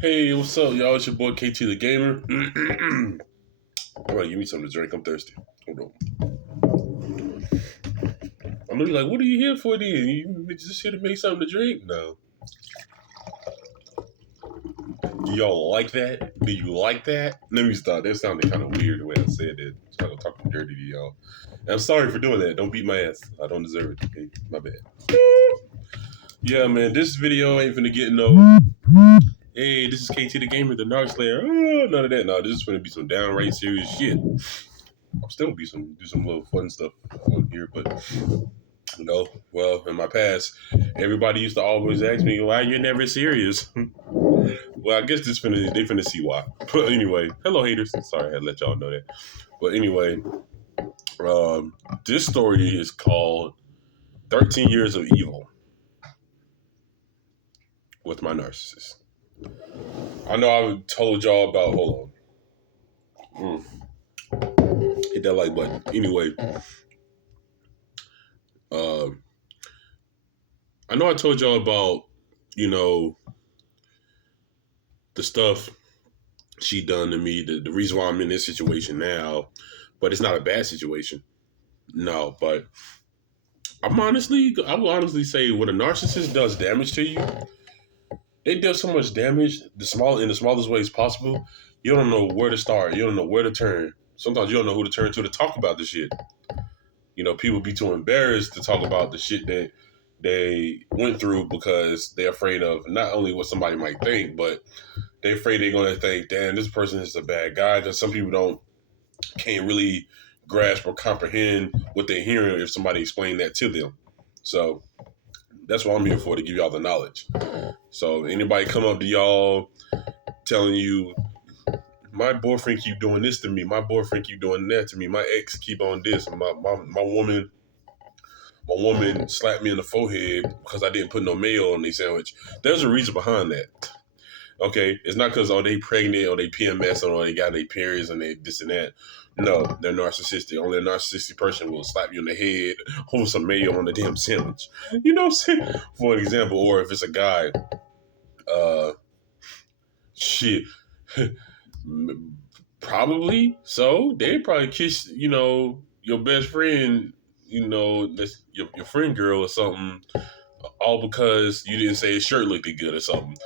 Hey, what's up, y'all? It's your boy KT the Gamer. All right, give me something to drink. I'm thirsty. Hold on. I know you're like, what are you here for then? You just here to make something to drink? No. Do y'all like that? Do you like that? Let me stop. That sounded kind of weird the way I said it. I was talking dirty to y'all. And I'm sorry for doing that. Don't beat my ass. I don't deserve it. Okay? My bad. Yeah, man, this video ain't finna get no. Hey, this is KT the Gamer, the Narc Slayer. Oh, none of that. No, this is gonna be some downright serious shit. I'll still do some little fun stuff on here, but well, in my past, everybody used to always ask me, "Why you're never serious?" Well, I guess they finna see why. But anyway, hello haters. Sorry I had to let y'all know that. But anyway, this story is called 13 Years of Evil with My Narcissist. I know I told y'all about, hold on. Hit that like button. Anyway, I know I told y'all about, the stuff she done to me, the reason why I'm in this situation now, but it's not a bad situation. No, but I will honestly say when a narcissist does damage to you, they do so much damage in the smallest ways possible. You don't know where to start. You don't know where to turn. Sometimes you don't know who to turn to talk about the shit. People be too embarrassed to talk about the shit that they went through because they're afraid of not only what somebody might think, but they're afraid they're going to think, damn, this person is a bad guy. Because some people can't really grasp or comprehend what they're hearing if somebody explained that to them. So that's what I'm here for, to give y'all the knowledge. So anybody come up to y'all telling you, my boyfriend keep doing this to me, my boyfriend keep doing that to me, my ex keep on this, my woman slapped me in the forehead because I didn't put no mayo on their sandwich. There's a reason behind that. Okay, it's not because they pregnant or they PMS or they got their periods and they this and that. No, they're narcissistic. Only a narcissistic person will slap you in the head, hold some mayo on the damn sandwich. You know what I'm saying? For an example, or if it's a guy, shit, probably. So they probably kiss, your best friend, that's your friend girl or something, all because you didn't say his shirt looked good or something.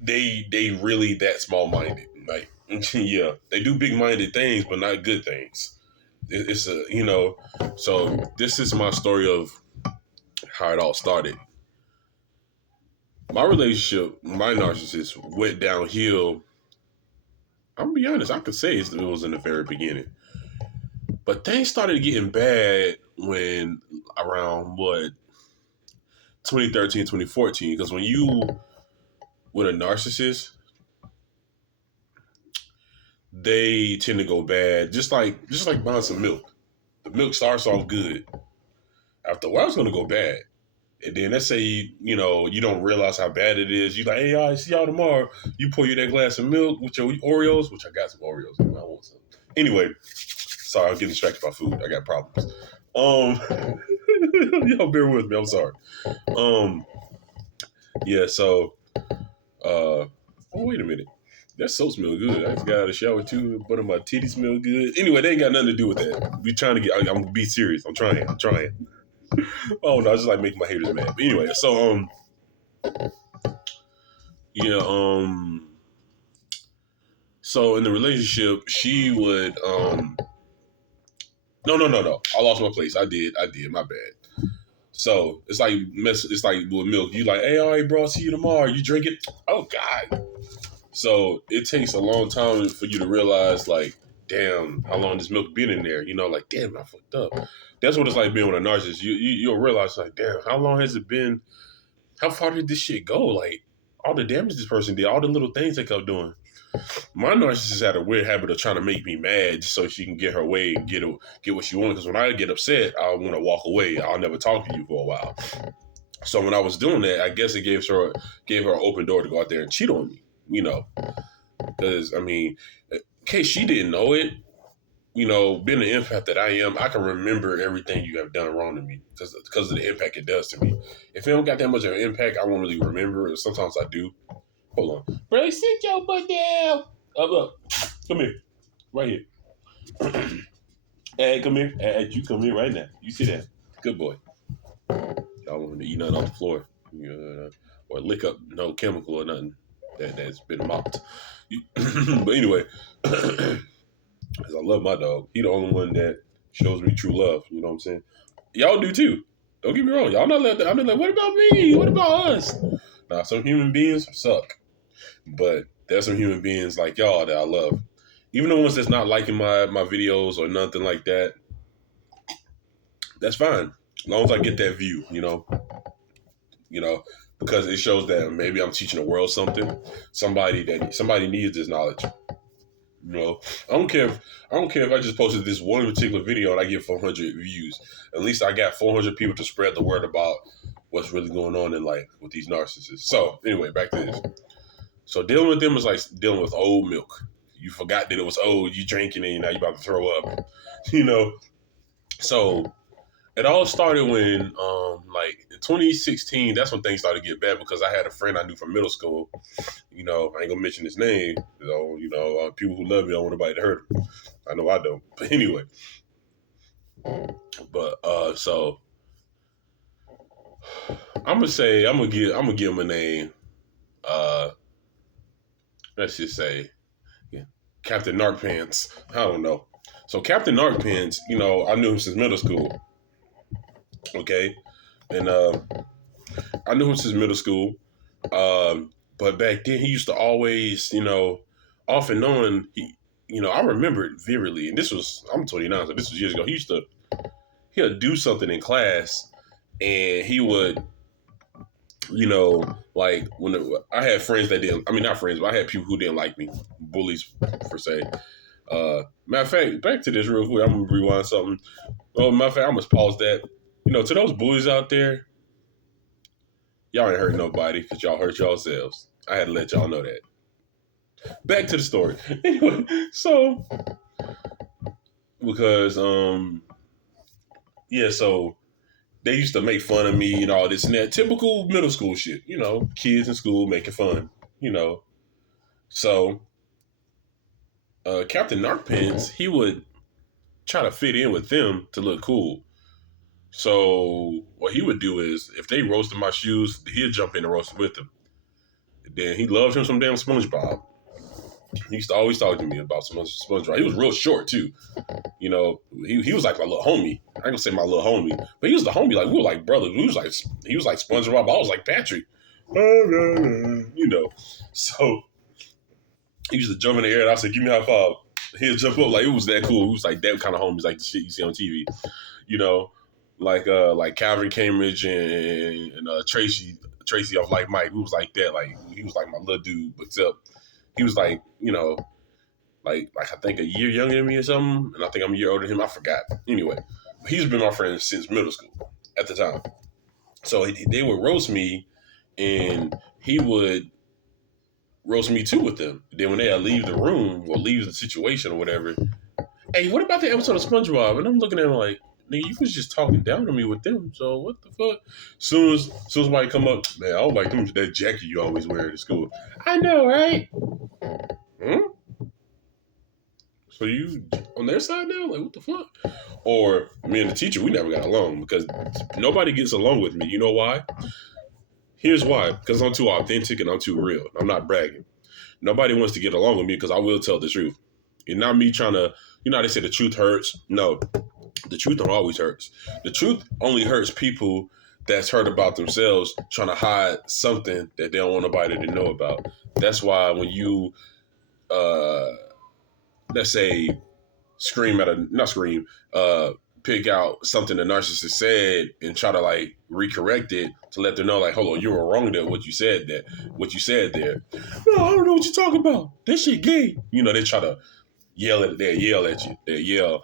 They really that small minded. Like, yeah, they do big minded things, but not good things. It's So this is my story of how it all started. My relationship, my narcissist, went downhill. I'm gonna be honest, I could say it was in the very beginning. But things started getting bad when around 2013, 2014, because when you with a narcissist, they tend to go bad, just like buying some milk. The milk starts off good. After a while, it's gonna go bad. And then let's say you don't realize how bad it is. You like, hey, I see y'all tomorrow. You pour you that glass of milk with your Oreos, which I got some Oreos. I want some. Anyway, sorry, I'm getting distracted by food. I got problems. Y'all bear with me. I'm sorry. Yeah. So, oh wait a minute. That soap smell good. I just got out of the shower too, but my titties smell good. Anyway, they ain't got nothing to do with that. We trying to get. I'm gonna be serious. I'm trying. Oh no, I just like making my haters mad. But anyway, so yeah, so in the relationship, she would no. I lost my place. I did. My bad. So it's like it's like with milk. You like, hey, all right, bro, I'll see you tomorrow. You drink it. Oh God. So it takes a long time for you to realize, like, damn, how long this milk been in there? Like, damn, I fucked up. That's what it's like being with a narcissist. You'll realize, like, damn, how long has it been? How far did this shit go? Like, all the damage this person did, all the little things they kept doing. My narcissist had a weird habit of trying to make me mad just so she can get her way and get what she wanted. Because when I get upset, I want to walk away. I'll never talk to you for a while. So when I was doing that, I guess it gave her an open door to go out there and cheat on me. Because in case she didn't know it, being the empath that I am, I can remember everything you have done wrong to me because of the impact it does to me. If it don't got that much of an impact, I won't really remember it. Sometimes I do. Hold on. Bro, sit your butt down. Up, up. Come here. Right here. Hey, come here. Hey, you come here right now. You sit down. Good boy. Y'all want to eat nothing off the floor. Or lick up no chemical or nothing that's been mopped. But anyway, because I love my dog. He the only one that shows me true love. You know what I'm saying? Y'all do too. Don't get me wrong. Y'all not let that. I'm like, what about me? What about us? Now, some human beings suck. But there's some human beings like y'all that I love. Even the ones that's not liking my videos or nothing like that, that's fine. As long as I get that view, because it shows that maybe I'm teaching the world something. Somebody needs this knowledge. I don't care if I just posted this one particular video and I get 400 views. At least I got 400 people to spread the word about what's really going on in life with these narcissists. So anyway, back to this. So dealing with them is like dealing with old milk. You forgot that it was old. You drinking it, and now you about to throw up. So it all started when, like in 2016. That's when things started to get bad because I had a friend I knew from middle school. I ain't gonna mention his name. People who love me don't want nobody to hurt him. I know I don't. But anyway, so I'm gonna give him a name. Let's just say, Captain Narc Pants. I don't know. So Captain Narc Pants, I knew him since middle school. Okay, and I knew him since middle school. But back then he used to always, off and on. I remember it vividly. And I'm 29, so this was years ago. He'll do something in class, and he would, like I had friends that didn't. I mean, not friends, but I had people who didn't like me, bullies per se. Matter of fact, back to this real quick. I'm gonna rewind something. Well, matter of fact, I'm gonna pause that. To those bullies out there, y'all ain't hurt nobody because y'all hurt yourselves. I had to let y'all know that. Back to the story. Anyway, so because so they used to make fun of me and all this and that. Typical middle school shit, kids in school making fun, So Captain Narkpants, he would try to fit in with them to look cool. So what he would do is, if they roasted my shoes, he'd jump in and roast with them. Then he loved him some damn SpongeBob. He used to always talk to me about SpongeBob. He was real short too. He was like my little homie. I ain't gonna say my little homie, but he was the homie. Like we were like brothers. He was like SpongeBob. I was like Patrick. So he used to jump in the air and I said, "Give me a high five." He'd jump up like it was that cool. It was like that kind of homies, like the shit you see on TV. Like Calvin Cambridge and Tracy off Like Mike. He was like that. Like he was like my little dude, but except he was like like I think a year younger than me or something, and I think I'm a year older than him. I forgot. Anyway, he's been my friend since middle school at the time. So they would roast me, and he would roast me too with them. Then when they leave the room or leave the situation or whatever, hey, what about the episode of SpongeBob? And I'm looking at him like, nigga, you was just talking down to me with them. So what the fuck? Soon as somebody come up, man, I don't like them that jacket you always wear to school. I know, right? So you on their side now? Like, what the fuck? Or me and the teacher, we never got along because nobody gets along with me. You know why? Here's why. Because I'm too authentic and I'm too real. I'm not bragging. Nobody wants to get along with me because I will tell the truth. And not me trying to, how they say the truth hurts? No, the truth don't always hurts. The truth only hurts people that's hurt about themselves trying to hide something that they don't want nobody to know about. That's why when you, let's say, pick out something the narcissist said and try to like recorrect it to let them know like, hold on, you were wrong there. What you said there. No, I don't know what you're talking about. That shit gay. They try to yell at you. They yell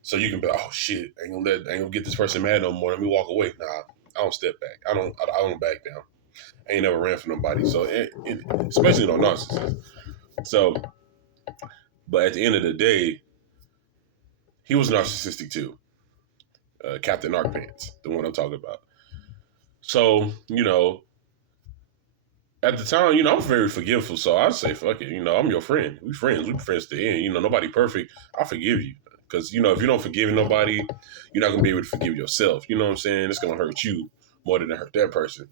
so you can be like, oh shit, I ain't gonna get this person mad no more. Let me walk away. Nah, I don't step back. I don't back down. I ain't never ran for nobody. So especially narcissists. So, but at the end of the day, he was narcissistic too. Captain Narc Pants, the one I'm talking about. So, at the time, I'm very forgiveful, so I say, fuck it. I'm your friend. We friends. We friends to the end. Nobody perfect. I forgive you. Because, if you don't forgive nobody, you're not going to be able to forgive yourself. You know what I'm saying? It's going to hurt you more than it hurt that person.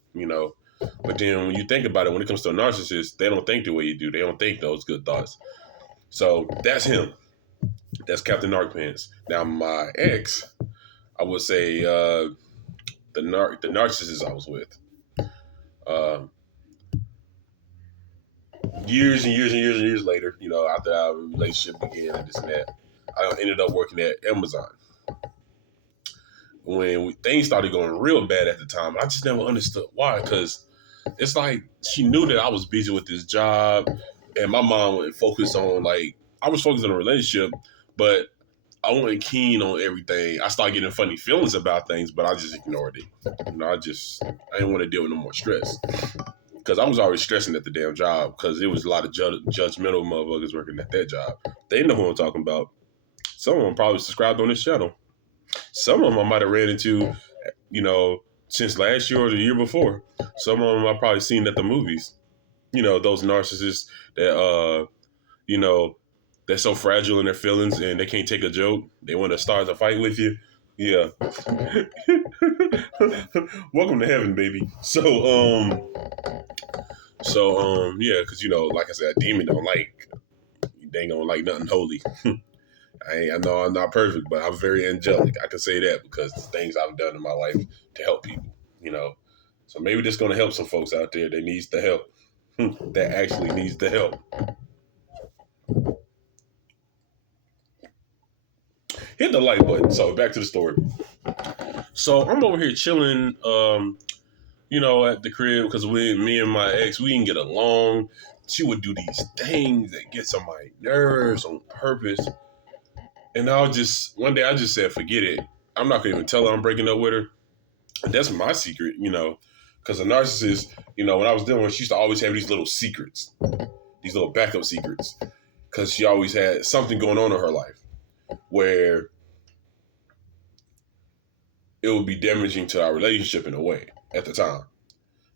But then when you think about it, when it comes to a narcissist, they don't think the way you do. They don't think those good thoughts. So that's him. That's Captain Narc Pants. Now, my ex, I would say the narcissist I was with. Um, Years and years and years and years later, after our relationship began and this and that, I ended up working at Amazon. When things started going real bad at the time, I just never understood why. Because it's like she knew that I was busy with this job, and my mom would focus on I was focused on a relationship, but I wasn't keen on everything. I started getting funny feelings about things, but I just ignored it. I didn't want to deal with no more stress. Because I was already stressing at the damn job because there was a lot of judgmental motherfuckers working at that job. They know who I'm talking about. Some of them probably subscribed on this channel. Some of them I might have ran into, since last year or the year before. Some of them I probably seen at the movies. Those narcissists that, they're so fragile in their feelings and they can't take a joke. They want to start a fight with you. Yeah. Welcome to heaven, baby. Yeah, because like I said, a demon they ain't gonna like nothing holy. I know I'm not perfect, but I'm very angelic. I can say that because the things I've done in my life to help people. So maybe this gonna help some folks out there that needs the help. That actually needs the help. Hit the like button. So back to the story. So I'm over here chilling, at the crib because me and my ex, we didn't get along. She would do these things that gets on my nerves on purpose. And one day I just said, forget it. I'm not gonna even tell her I'm breaking up with her. And that's my secret, because a narcissist, when I was dealing with her, she used to always have these little secrets, these little backup secrets, because she always had something going on in her life where it would be damaging to our relationship in a way at the time.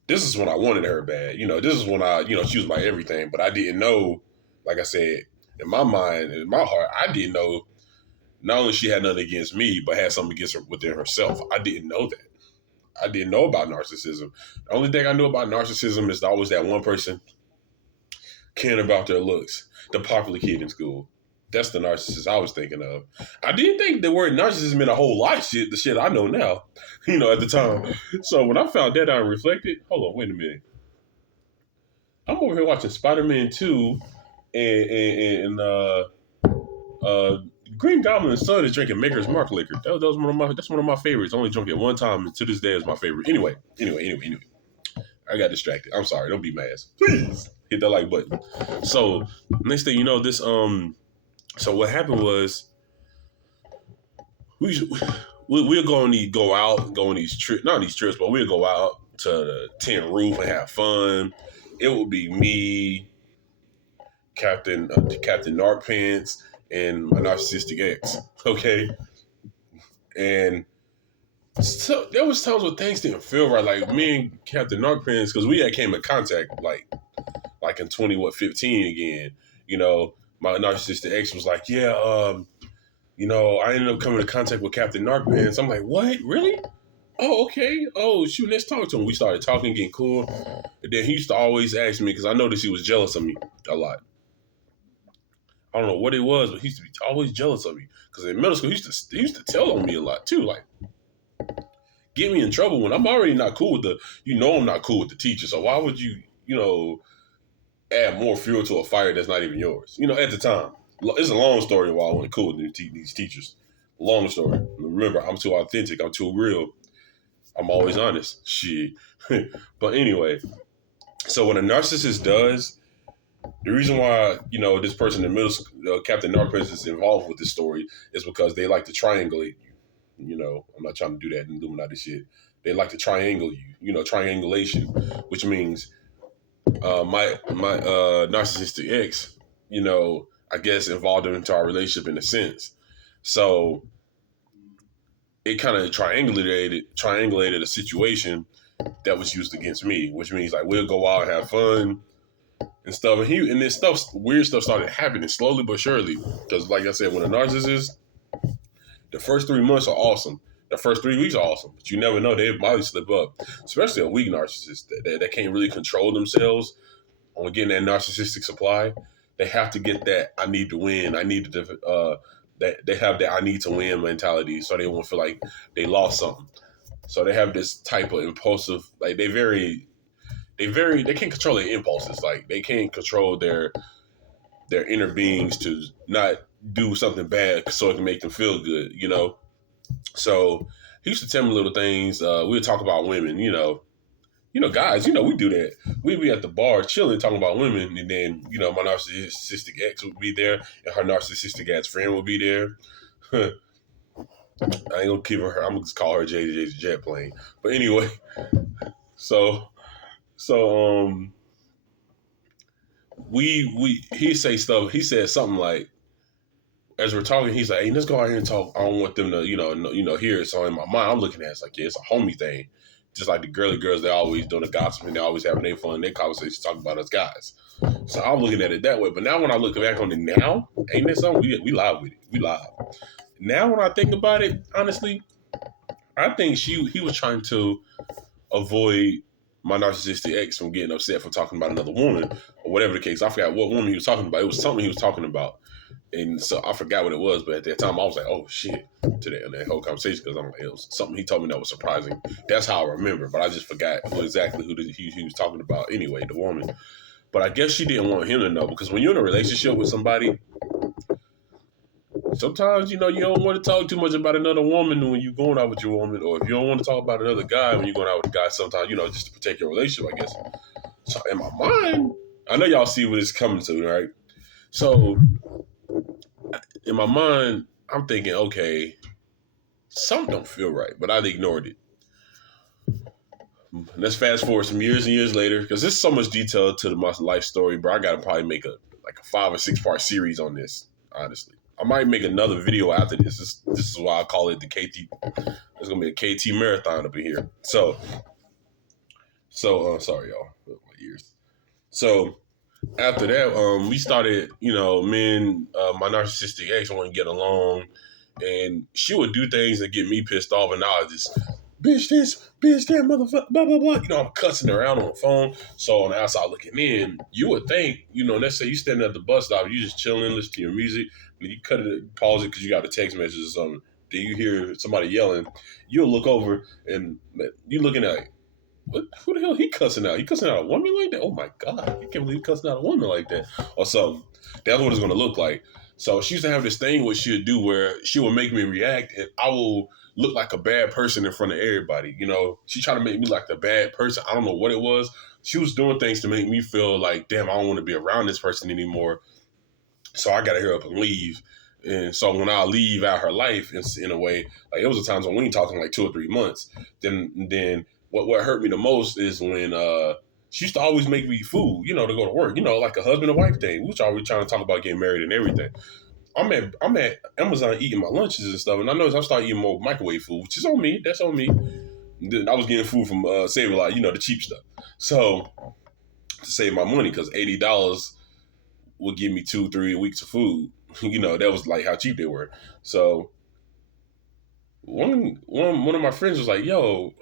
This is when I wanted her bad. This is when she was my everything, but I didn't know, like I said, in my mind, in my heart, I didn't know not only she had nothing against me, but had something against her within herself. I didn't know that. I didn't know about narcissism. The only thing I knew about narcissism is always that one person caring about their looks, the popular kid in school. That's the narcissist I was thinking of. I didn't think the word narcissism meant a whole lot of shit, the shit I know now, at the time. So when I found that out and reflected, hold on, wait a minute. I'm over here watching Spider-Man 2 and Green Goblin's son is drinking Maker's Mark liquor. That's one of my favorites. I only drunk it one time, and to this day is my favorite. Anyway. I got distracted. I'm sorry. Don't be mad. Please hit that like button. So next thing you know, So what happened was we'll go on these trips, not these trips, but we'll go out to the tin roof and have fun. It would be me, Captain Narc Pants, and my narcissistic ex. Okay, and so there was times where things didn't feel right. Like me and Captain Narc Pants, because we had came in contact like in 2015 again. My narcissistic ex was like, yeah, I ended up coming in contact with Captain Narc Pants. I'm like, what? Really? Oh, okay. Oh, shoot, let's talk to him. We started talking, getting cool. And then he used to always ask me, because I noticed he was jealous of me a lot. I don't know what it was, but he used to be always jealous of me. Because in middle school, he used to tell on me a lot, too. Like, get me in trouble when I'm already not cool with I'm not cool with the teacher. So why would you, add more fuel to a fire that's not even yours? At the time. It's a long story why I wasn't cool with these teachers. Long story. Remember, I'm too authentic. I'm too real. I'm always honest. Shit. But anyway, so what a narcissist does, the reason why, this person in middle school, Captain Narcissist is involved with this story is because they like to triangulate you. I'm not trying to do that in Illuminati shit. They like to triangle you, triangulation, which means my narcissistic ex, I guess involved him into our relationship in a sense. So it kind of triangulated a situation that was used against me, which means like we'll go out and have fun and stuff. And then weird stuff started happening slowly but surely. Because like I said, when a narcissist, the first 3 months are awesome. The first 3 weeks are awesome, but you never know, they might slip up. Especially a weak narcissist that can't really control themselves on getting that narcissistic supply. They have to get that I need to win. I need to that they have that I need to win mentality, so they won't feel like they lost something. So they have this type of impulsive, like they can't control their impulses. Like they can't control their inner beings to not do something bad so it can make them feel good, you know? So he used to tell me little things. We would talk about women, guys, we do that. We'd be at the bar chilling, talking about women, and then, my narcissistic ex would be there, and her narcissistic ass friend would be there. I ain't gonna keep her. I'm gonna just call her JJ's jet plane. But anyway, so he say stuff. He said something like, as we're talking, he's like, "Hey, let's go out here and talk. I don't want them to, hear it." So in my mind, I'm looking at it, it's like, yeah, it's a homie thing. Just like the girly girls, they always doing the gossip and they always having their fun, their conversations, talking about us guys. So I'm looking at it that way. But now when I look back on it now, ain't that something? We live with it. We live. Now when I think about it, honestly, I think he was trying to avoid my narcissistic ex from getting upset for talking about another woman or whatever the case. I forgot what woman he was talking about. It was something he was talking about. And so I forgot what it was, but at that time I was like, "Oh shit!" to that whole conversation, because I'm like, it was something he told me that was surprising. That's how I remember, but I just forgot exactly who he was talking about. Anyway, the woman. But I guess she didn't want him to know, because when you're in a relationship with somebody, sometimes you don't want to talk too much about another woman when you're going out with your woman, or if you don't want to talk about another guy when you're going out with a guy. Sometimes just to protect your relationship, I guess. So in my mind, I know y'all see what it's coming to, right? So in my mind, I'm thinking, okay, something don't feel right, but I ignored it. Let's fast forward some years and years later, because there's so much detail to my life story, bro. I gotta probably make a 5 or 6 part series on this. Honestly, I might make another video after this. This is why I call it the KT. There's gonna be a KT marathon up in here. So sorry y'all, my ears. So after that, we started, me and my narcissistic ex want to get along, and she would do things that get me pissed off, and I was just, bitch this, bitch that, motherfucker, blah, blah, blah. I'm cussing her out on the phone. So on the outside looking in, you would think, let's say you standing at the bus stop, you just chilling, listen to your music, and you cut it, pause it because you got a text message or something. Then you hear somebody yelling, you'll look over, and you looking at it. Who the hell he cussing out? He cussing out a woman like that? Oh my God. I can't believe he cussing out a woman like that. Or something. That's what it's going to look like. So she used to have this thing what she would do where she would make me react, and I will look like a bad person in front of everybody. She tried to make me like the bad person. I don't know what it was. She was doing things to make me feel like, damn, I don't want to be around this person anymore. So I got to hurry up and leave. And so when I leave out her life, in a way, like it was a times when we ain't talking like 2 or 3 months, then what hurt me the most is when she used to always make me food, to go to work, like a husband and wife thing. We was always trying to talk about getting married and everything. I'm at Amazon eating my lunches and stuff, and I noticed I started eating more microwave food, which is on me. That's on me. Then I was getting food from Save a Lot, the cheap stuff. So to save my money, because $80 would give me 2-3 weeks of food. That was like how cheap they were. So one of my friends was like, "Yo,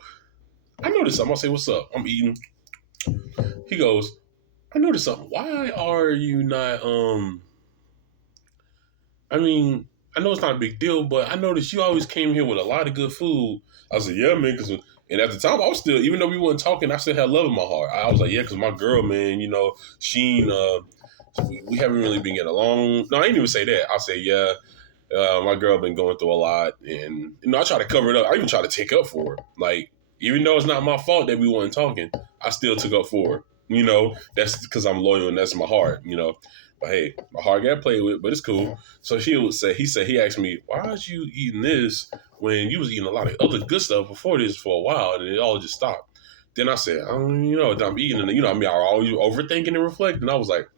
I noticed something." I'll say, "What's up?" I'm eating. He goes, "I noticed something. Why are you not, I mean, I know it's not a big deal, but I noticed you always came here with a lot of good food." I said, "Yeah, man," and at the time I was still, even though we weren't talking, I still had love in my heart. I was like, "Yeah," because my girl, man, she, we haven't really been getting along. No, I didn't even say that. I'll say, "Yeah, my girl been going through a lot," and I try to cover it up. I even try to take up for her. Like, even though it's not my fault that we weren't talking, I still took up for her. That's because I'm loyal and that's my heart. But hey, my heart got played with, but it's cool. So he asked me, "Why was you eating this when you was eating a lot of other good stuff before this for a while, and it all just stopped?" Then I said, I'm eating, and I always overthinking and reflecting. And I was like,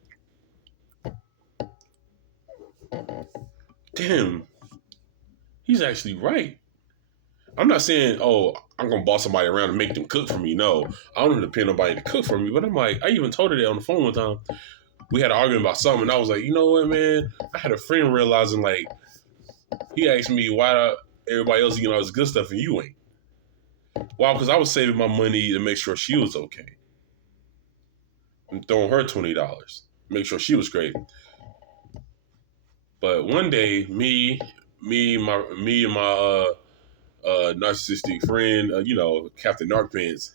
damn, he's actually right. I'm not saying, oh, I'm gonna boss somebody around and make them cook for me. No, I don't depend on nobody to cook for me. But I'm like, I even told her that on the phone one time. We had an argument about something, and I was like, you know what, man? I had a friend realizing, like, he asked me why everybody else eating all this good stuff and you ain't. Why? Because I was saving my money to make sure she was okay. I'm throwing her $20, make sure she was great. But one day, me and my narcissistic friend, Captain Narc Pants.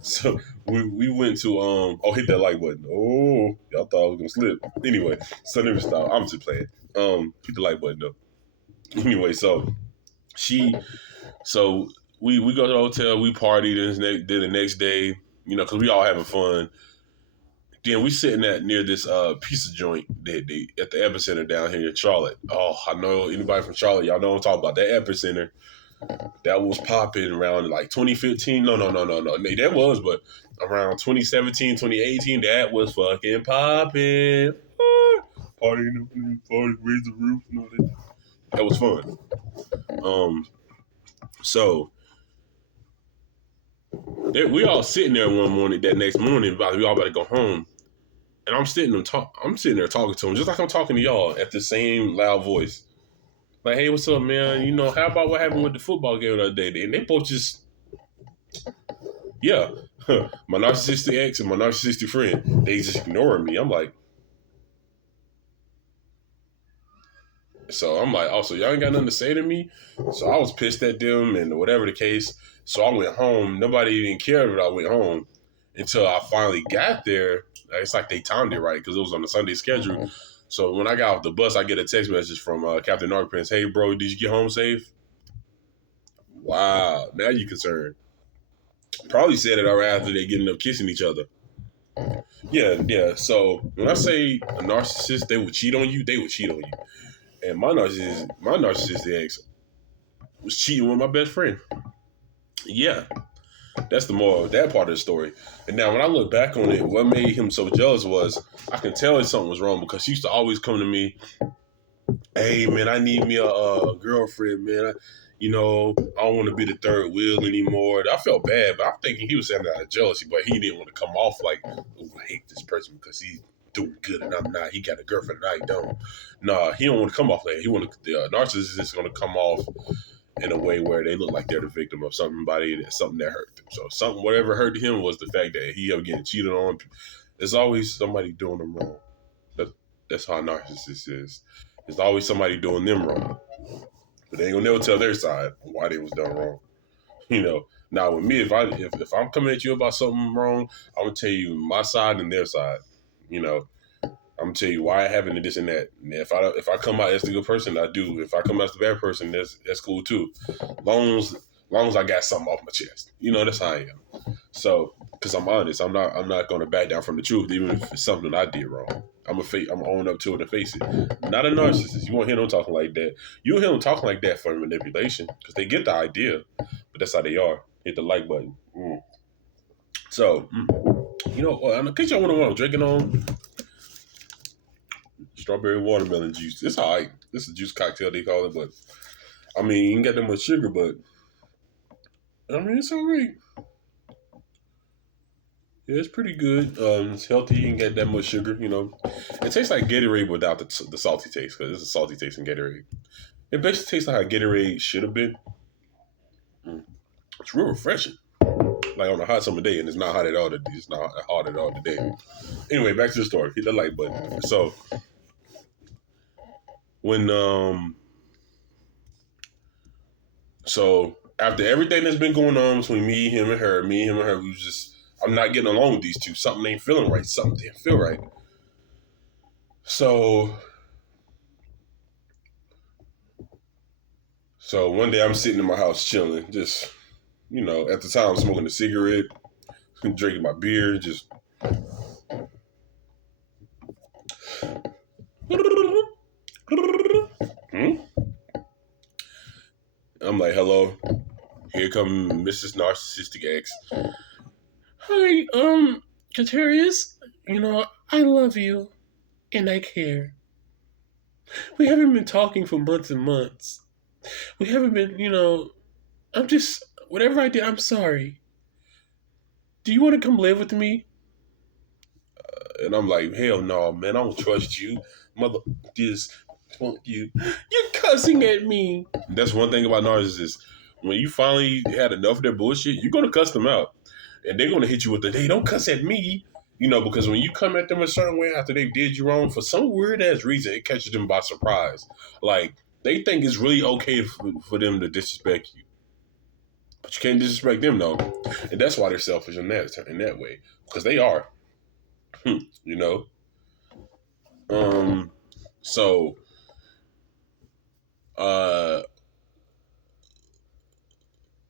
So we went to hit that like button. Oh, y'all thought I was gonna slip. Anyway, so never stop. I'm just playing. Hit the like button though. Anyway, she so we go to the hotel, we party, then the next day, because we all having fun. Then we sitting near this pizza joint that they at the epicenter down here in Charlotte. Oh, I know anybody from Charlotte, y'all know what I'm talking about. That epicenter that was popping around like 2015. No. That was, but around 2017, 2018, that was fucking popping. Party, raise the roof, and all that. That was fun. So we all sitting there one morning. That next morning, we all about to go home, and I'm sitting there talking to him, just like I'm talking to y'all at the same loud voice. Like, hey, what's up, man? How about what happened with the football game the other day? And they both just, yeah, my narcissistic ex and my narcissistic friend, they just ignoring me. I'm like, oh, so y'all ain't got nothing to say to me? So I was pissed at them and whatever the case. So I went home. Nobody even cared that I went home until I finally got there. It's like they timed it right because it was on the Sunday schedule. So when I got off the bus, I get a text message from Captain Narcprince. Hey, bro, did you get home safe? Wow, now you concerned. Probably said it right after they getting up kissing each other. Yeah. So when I say a narcissist, they would cheat on you, they would cheat on you. And my narcissistic ex was cheating with my best friend. Yeah. That's the moral of that part of the story. And now when I look back on it, what made him so jealous was I can tell something was wrong because he used to always come to me, hey man, I need me a girlfriend, man. I don't want to be the third wheel anymore. I felt bad, but I'm thinking he was saying that out of jealousy, but he didn't want to come off like, oh, I hate this person because he's doing good and I'm not. He got a girlfriend and I don't. Nah, he don't want to come off like that. The narcissist is going to come off in a way where they look like they're the victim of something that hurt them. So whatever hurt him was the fact that he ever getting cheated on. There's always somebody doing them wrong. That's how a narcissist is. There's always somebody doing them wrong. But they ain't gonna never tell their side why they was done wrong. Now with me, if I'm coming at you about something wrong, I'm gonna tell you my side and their side. I'm gonna tell you why I haven't and this and that. And if I come out as the good person, I do. If I come out as the bad person, that's cool too. Long as I got something off my chest. That's how I am. So, because I'm honest, I'm not gonna back down from the truth, even if it's something that I did wrong. I'm own up to it and face it. Not a narcissist. You won't hear them talking like that. You'll hear them talking like that for manipulation because they get the idea, but that's how they are. Hit the like button. So, in case y'all wonder what I'm drinking on, strawberry watermelon juice. It's all right. This is a juice cocktail they call it, but I mean, you ain't got that much sugar, but I mean, it's all right. Yeah, it's pretty good. It's healthy. You can get that much sugar. It tastes like Gatorade without the salty taste because it's a salty taste in Gatorade. It basically tastes like how Gatorade should have been. It's real refreshing, like on a hot summer day, and it's not hot at all. It's not hot at all today. Anyway, back to the story. Hit the like button. So when so after everything that's been going on between me, him, and her, we was just. I'm not getting along with these two. Something ain't feeling right. Something didn't feel right. So one day I'm sitting in my house chilling, just, at the time smoking a cigarette, drinking my beer, just. I'm like, hello. Here come Mrs. Narcissistic X. Hi, Katarius, I love you, and I care. We haven't been talking for months and months. We haven't been, I'm just, whatever I did, I'm sorry. Do you want to come live with me? And I'm like, hell no, man, I don't trust you. Mother, just want you. You're cussing at me. That's one thing about narcissists. When you finally had enough of their bullshit, you're going to cuss them out. And they're going to hit you with the, hey, don't cuss at me. You know, because when you come at them a certain way after they did you wrong, for some weird ass reason, it catches them by surprise. Like, they think it's really okay for them to disrespect you. But you can't disrespect them, though. And that's why they're selfish in that way. Because they are. You know? Um, so uh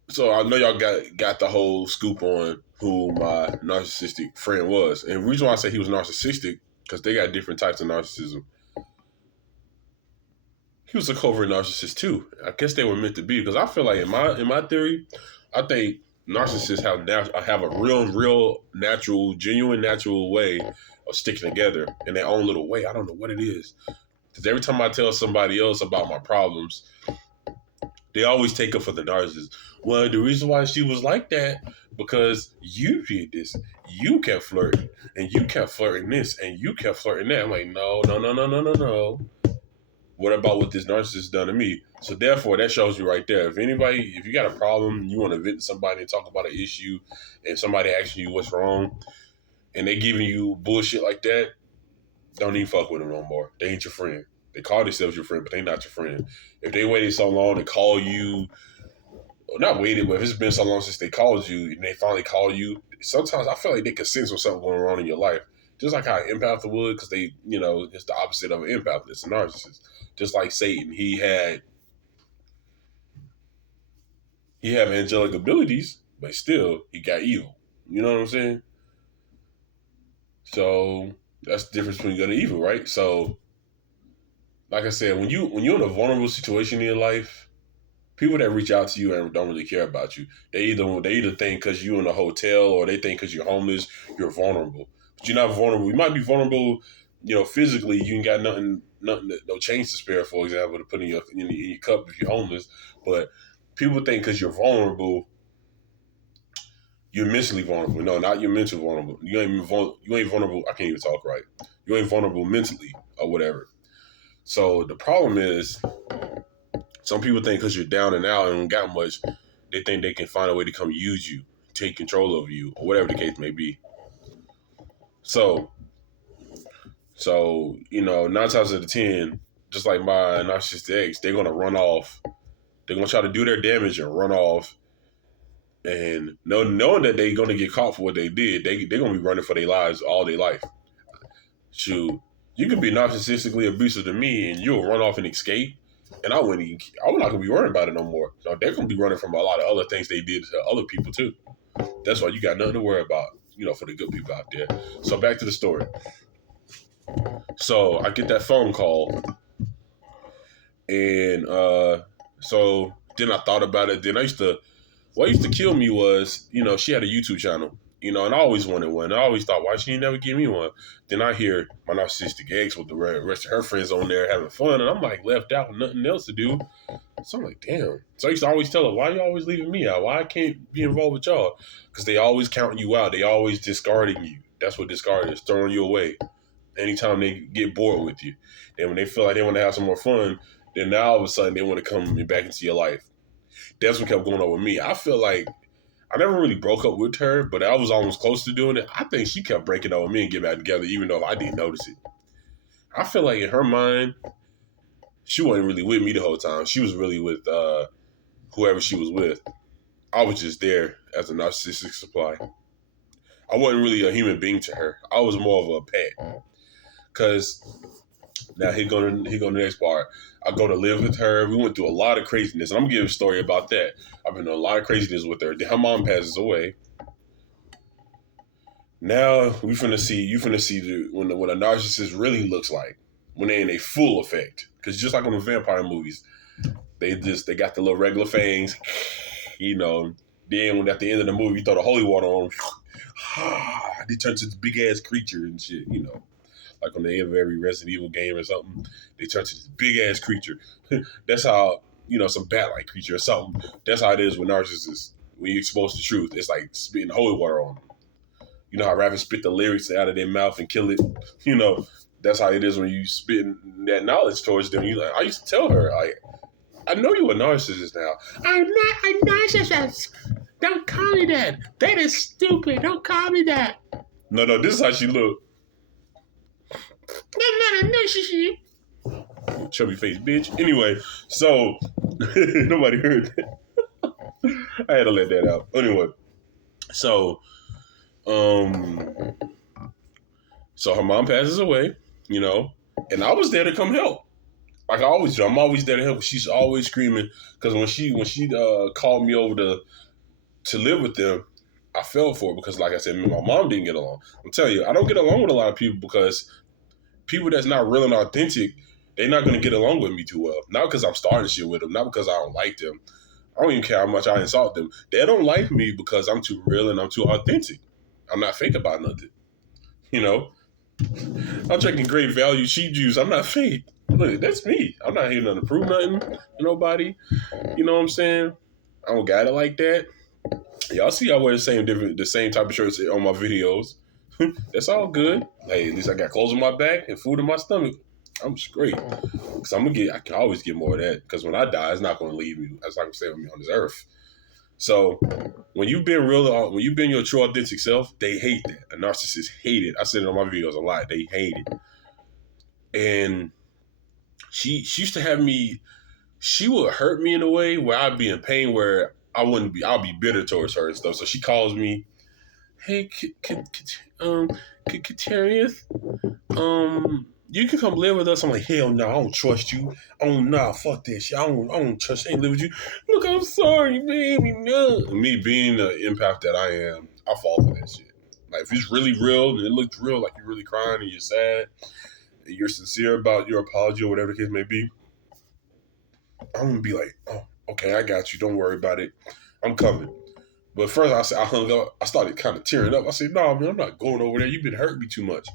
so I know y'all got the whole scoop on who my narcissistic friend was. And the reason why I say he was narcissistic, because they got different types of narcissism. He was a covert narcissist too. I guess they were meant to be, because I feel like in my theory, I think narcissists have a real natural, genuine natural way of sticking together in their own little way. I don't know what it is. Because every time I tell somebody else about my problems, they always take up for the narcissist. Well, the reason why she was like that, because you did this. You kept flirting, and you kept flirting this, and you kept flirting that. I'm like, no, no, no, no, no, no, no. What about what this narcissist done to me? So therefore, that shows you right there. If you got a problem, you want to vent to somebody and talk about an issue, and somebody asking you what's wrong, and they giving you bullshit like that, don't even fuck with them no more. They ain't your friend. They call themselves your friend, but they not your friend. If they waited so long to call you, not waited, but if it's been so long since they called you and they finally call you, sometimes I feel like they can sense when something going on in your life. Just like how an empath would, because they, it's the opposite of an empath. It's a narcissist. Just like Satan, he had angelic abilities, but still he got evil. You know what I'm saying? So that's the difference between good and evil, right? So, like I said, when you're in a vulnerable situation in your life, people that reach out to you and don't really care about you, they either think because you're in a hotel, or they think because you're homeless, you're vulnerable. But you're not vulnerable. You might be vulnerable, physically. You ain't got nothing, no change to spare, for example, to put in your cup if you're homeless. But people think because you're vulnerable, you're mentally vulnerable. No, not you're mental vulnerable. You ain't vulnerable. I can't even talk right. You ain't vulnerable mentally or whatever. So the problem is, some people think because you're down and out and don't got much, they think they can find a way to come use you, take control of you, or whatever the case may be. So, nine times out of 10, just like my narcissistic ex, they're gonna run off. They're gonna try to do their damage and run off. And knowing that they're gonna get caught for what they did, they're gonna be running for their lives all their life. Shoot, you can be narcissistically abusive to me, and you'll run off and escape. And I'm not gonna be worrying about it no more. So they're gonna be running from a lot of other things they did to other people too. That's why you got nothing to worry about, for the good people out there. So back to the story. So I get that phone call, and so then I thought about it. Then what used to kill me was, she had a YouTube channel, and I always wanted one. I always thought, why she didn't never give me one? Then I hear my narcissistic ex with the rest of her friends on there having fun, and I'm like left out with nothing else to do. So I'm like, damn. So I used to always tell her, why are you always leaving me out? Why I can't be involved with y'all? Because they always counting you out. They always discarding you. That's what discarding is, throwing you away anytime they get bored with you. And when they feel like they want to have some more fun, then now all of a sudden they want to come back into your life. That's what kept going on with me. I feel like I never really broke up with her, but I was almost close to doing it. I think she kept breaking up with me and getting back together, even though I didn't notice it. I feel like in her mind, she wasn't really with me the whole time. She was really with whoever she was with. I was just there as a narcissistic supply. I wasn't really a human being to her. I was more of a pet. Because now he go to the next part. I go to live with her. We went through a lot of craziness. And I'm gonna give a story about that. I've been through a lot of craziness with her. Then her mom passes away. Now you finna see what a narcissist really looks like when they're in a full effect. Because just like on the vampire movies, they got the little regular fangs, Then when at the end of the movie, you throw the holy water on them, they turn to this big ass creature and shit, Like on the end of every Resident Evil game or something, they turn to this big ass creature. That's how some bat-like creature or something. That's how it is with narcissists. When you expose the truth, it's like spitting holy water on them. You know how rappers spit the lyrics out of their mouth and kill it? That's how it is when you spit that knowledge towards them. I used to tell her, like, I know you're a narcissist now. I'm not a narcissist. Don't call me that. That is stupid. Don't call me that. No, this is how she looked. I'm not a narcissist. Chubby face bitch. Anyway, so nobody heard that. I had to let that out. Anyway, so so her mom passes away, and I was there to come help. Like I always do. I'm always there to help. She's always screaming because when she called me over to live with them, I fell for it because, like I said, me and my mom didn't get along. I'm telling you, I don't get along with a lot of people because people that's not real and authentic, they're not going to get along with me too well. Not because I'm starting shit with them, not because I don't like them. I don't even care how much I insult them. They don't like me because I'm too real and I'm too authentic. I'm not fake about nothing. I'm drinking great value cheap juice. I'm not fake. Look, that's me. I'm not here to prove nothing to nobody. You know what I'm saying? I don't got it like that. Y'all see I wear the same type of shirts on my videos. That's all good. Hey, at least I got clothes on my back and food in my stomach. I'm straight. Because I can always get more of that. Because when I die, it's not going to leave me. That's not going to stay with me on this earth. So when you've been real, when you've been your true authentic self, they hate that. A narcissist hate it. I said it on my videos a lot. They hate it. And she used to have me, she would hurt me in a way where I'd be in pain where I'll be bitter towards her and stuff. So she calls me, hey, Katarius, you can come live with us. I'm like, hell no, I don't trust you. Oh no, fuck this shit. I don't trust you. I ain't live with you. Look, I'm sorry, baby. No. Me being the empath that I am, I fall for that shit. Like if it's really real and it looks real, like you're really crying and you're sad and you're sincere about your apology or whatever the case may be, I'm gonna be like, oh, okay, I got you. Don't worry about it. I'm coming. But first, I hung up. I started kind of tearing up. I said, no, man, I'm not going over there. You've been hurting me too much.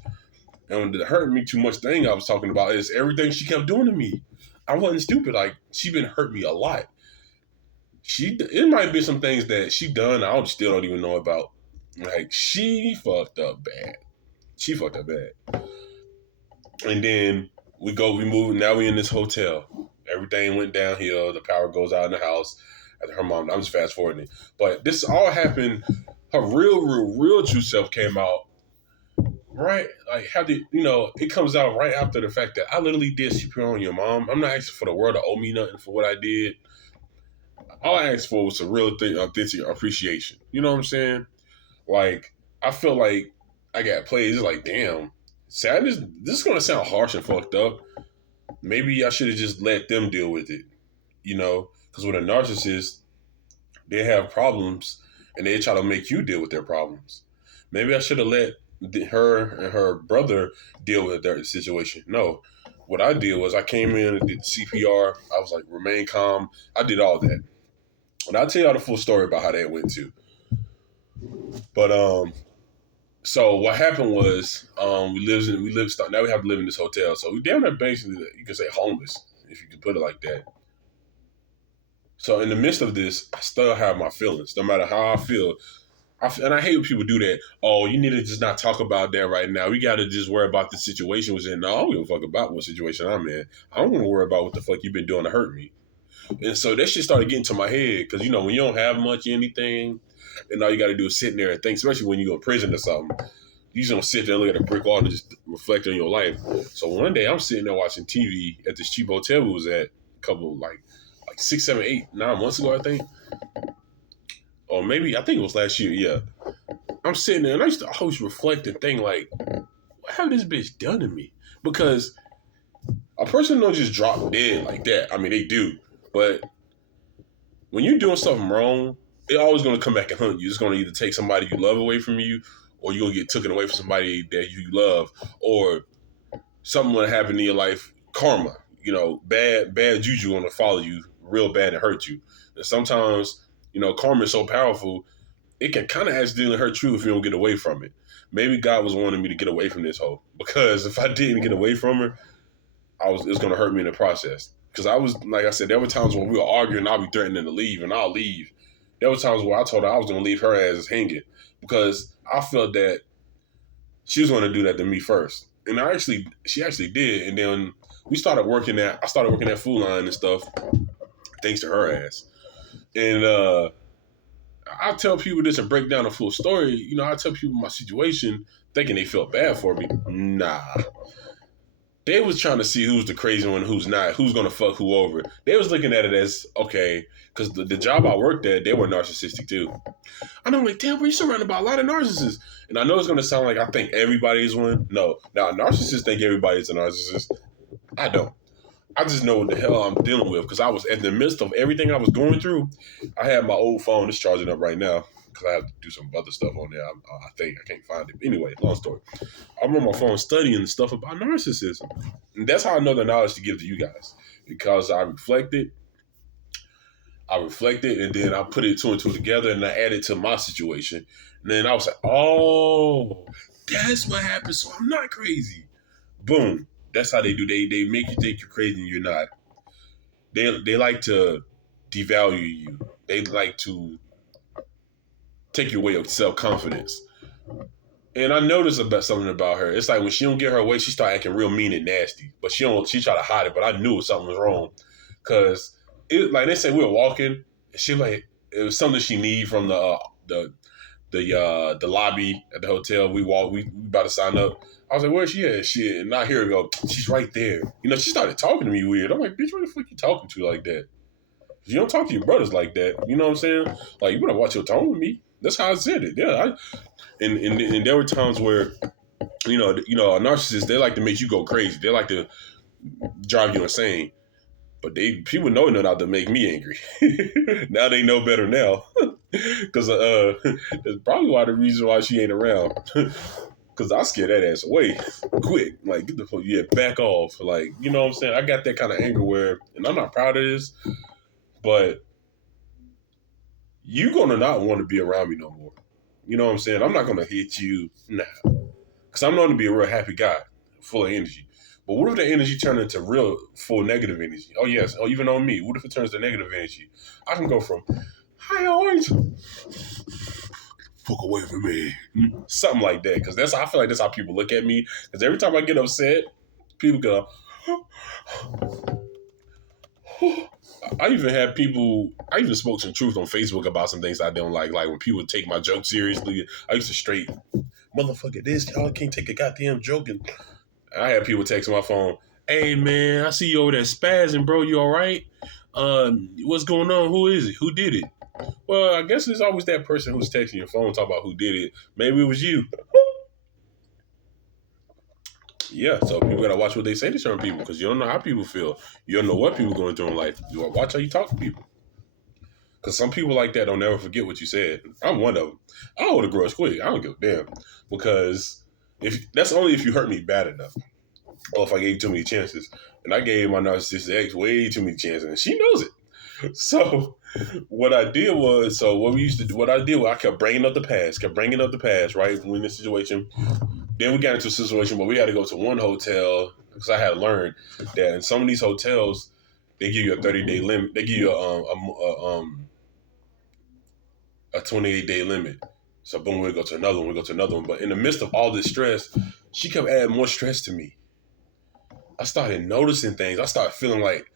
And the hurting me too much thing I was talking about is everything she kept doing to me. I wasn't stupid. Like, she been hurt me a lot. It might be some things that she done I still don't even know about. Like, she fucked up bad. She fucked up bad. And then we move. Now we in this hotel. Everything went downhill. The power goes out in the house. After her mom, I'm just fast forwarding it. But this all happened. Her real true self came out. Right? Like, it comes out right after the fact that I literally did CPR on your mom. I'm not asking for the world to owe me nothing for what I did. All I asked for was a real thing, authentic appreciation. You know what I'm saying? Like, I feel like I got played. It's like, damn, sadness, this is going to sound harsh and fucked up. Maybe I should have just let them deal with it. Because with a narcissist, they have problems and they try to make you deal with their problems. Maybe I should have let her and her brother deal with their situation. No, what I did was I came in and did CPR. I was like, remain calm. I did all that. And I'll tell y'all the full story about how that went too. But so what happened was now we have to live in this hotel. So we damn near basically, you could say homeless, if you could put it like that. So in the midst of this, I still have my feelings, no matter how I feel. And I hate when people do that. Oh, you need to just not talk about that right now. We got to just worry about the situation we're in. No, I don't give a fuck about what situation I'm in. I don't want to worry about what the fuck you've been doing to hurt me. And so that shit started getting to my head because, when you don't have much anything, and all you got to do is sit in there and think, especially when you go to prison or something, you just don't sit there and look at a brick wall and just reflect on your life. So one day I'm sitting there watching TV at this cheap hotel we was at a couple, like 6, 7, 8, 9 months ago, I think. Or maybe, I think it was last year, yeah. I'm sitting there and I used to always reflect and think like, what have this bitch done to me? Because a person don't just drop dead like that. I mean, they do. But when you're doing something wrong, it's always going to come back and hunt you. It's going to either take somebody you love away from you, or you're going to get taken away from somebody that you love, or something will happen in your life, karma. Bad juju going to follow you real bad and hurt you. And sometimes, karma is so powerful, it can kind of accidentally hurt you if you don't get away from it. Maybe God was wanting me to get away from this hoe, because if I didn't get away from her, it was going to hurt me in the process. Because I was, like I said, there were times when we were arguing, I'll be threatening to leave, and I'll leave. There were times where I told her I was going to leave her ass hanging because I felt that she was going to do that to me first. And she actually did. And then I started working at Food Line and stuff, thanks to her ass. And I tell people this and break down a full story. You know, I tell people my situation thinking they felt bad for me. Nah. They was trying to see who's the crazy one, who's not, who's going to fuck who over. They was looking at it as, okay, because the job I worked at, they were narcissistic too. And I'm like, damn, bro, you're surrounded by a lot of narcissists. And I know it's going to sound like I think everybody is one. No. Now, narcissists think everybody's a narcissist. I don't. I just know what the hell I'm dealing with because I was in the midst of everything I was going through. I had my old phone. It's charging up right now because I have to do some other stuff on there. I think I can't find it. Anyway, long story. I'm on my phone studying stuff about narcissism. And that's how I know the knowledge to give to you guys because I reflected, and then I put it two and two together and I added to my situation. And then I was like, oh, that's what happened. So I'm not crazy. Boom. That's how they do. They make you think you're crazy and you're not. They like to devalue you. They like to take your way of self-confidence. And I noticed something about her. It's like when she don't get her way, she start acting real mean and nasty. But she try to hide it. But I knew something was wrong. Cause like they say we were walking, and she like it was something she need from the lobby at the hotel. We about to sign up. I was like, where's she at? Shit. And I hear her go, she's right there. You know, she started talking to me weird. I'm like, bitch, what the fuck you talking to like that? You don't talk to your brothers like that. You know what I'm saying? Like, you better watch your tone with me. That's how I said it. Yeah. And there were times where, you know, a narcissist, they like to make you go crazy. They like to drive you insane. But people know not to make me angry. Now they know better now. Because that's probably the reason why she ain't around. Because I scared that ass away quick. Like, get the fuck, back off. Like, you know what I'm saying? I got that kind of anger where, and I'm not proud of this, but you're going to not want to be around me no more. You know what I'm saying? I'm not going to hit you now. Because I'm known to be a real happy guy, full of energy. But what if the energy turns into real full negative energy? Oh, yes. Oh, even on me. What if it turns to negative energy? I can go from, hi, how are you? Fuck away from me. Something like that. Because I feel like that's how people look at me. Because every time I get upset, people go, I even spoke some truth on Facebook about some things I don't like. Like when people take my joke seriously, I used to straight, motherfucker this, y'all can't take a goddamn joke. And I had people text my phone, hey man, I see you over there spazzing, bro. You all right? What's going on? Who is it? Who did it? Well, I guess there's always that person who's texting your phone talking about who did it. Maybe it was you. Yeah, so people gotta watch what they say to certain people because you don't know how people feel. You don't know what people are going through in life. You gotta watch how you talk to people. Because some people like that don't never forget what you said. I'm one of them. I hold a grudge quick. I don't give a damn. Because that's only if you hurt me bad enough. Or if I gave you too many chances. And I gave my narcissistic ex way too many chances. And she knows it. So what I did was, I kept bringing up the past, right? When in this situation. Then we got into a situation where we had to go to one hotel because I had learned that in some of these hotels, they give you a 30-day limit. They give you a 28-day limit. So boom, we go to another one. But in the midst of all this stress, she kept adding more stress to me. I started noticing things. I started feeling like,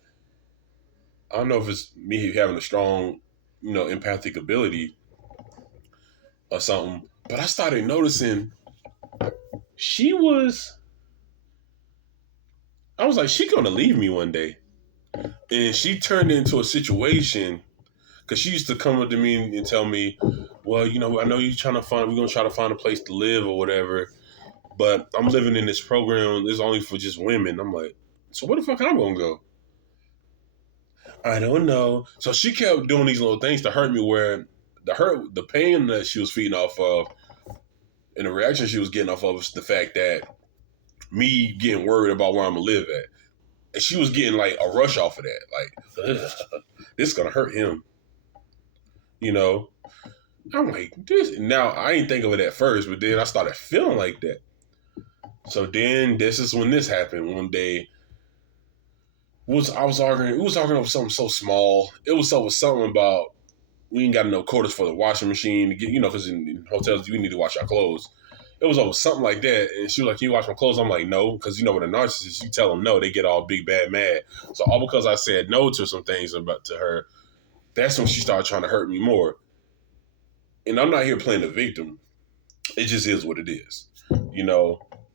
I don't know if it's me having a strong, empathic ability or something, but I started noticing I was like, she's going to leave me one day. And she turned into a situation because she used to come up to me and tell me, well, I know we're going to try to find a place to live or whatever, but I'm living in this program. It's only for just women. I'm like, so where the fuck I'm going to go? I don't know. So she kept doing these little things to hurt me where the pain that she was feeding off of and the reaction she was getting off of was the fact that me getting worried about where I'm going to live at. And she was getting like a rush off of that. Like, this is going to hurt him. I'm like, this. Now, I didn't think of it at first, but then I started feeling like that. So then this is when this happened. One day, I was arguing. We was arguing over something so small. It was over something about we ain't got no quarters for the washing machine to get, because in hotels we need to wash our clothes. It was over something like that, and she was like, "Can you wash my clothes?" I'm like, "No," because with a narcissist, you tell them no, they get all big bad mad. So all because I said no to some things about to her, that's when she started trying to hurt me more. And I'm not here playing the victim. It just is what it is,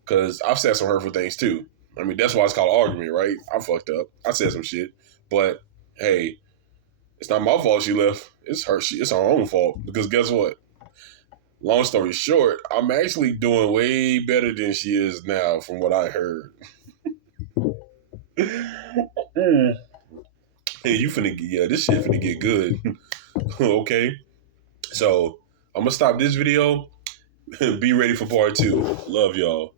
because I've said some hurtful things too. I mean, that's why it's called argument, right? I fucked up. I said some shit, but hey, it's not my fault she left. It's her. It's her own fault. Because guess what? Long story short, I'm actually doing way better than she is now, from what I heard. Mm. Hey, this shit finna get good. Okay, so I'm gonna stop this video. Be ready for part 2. Love y'all.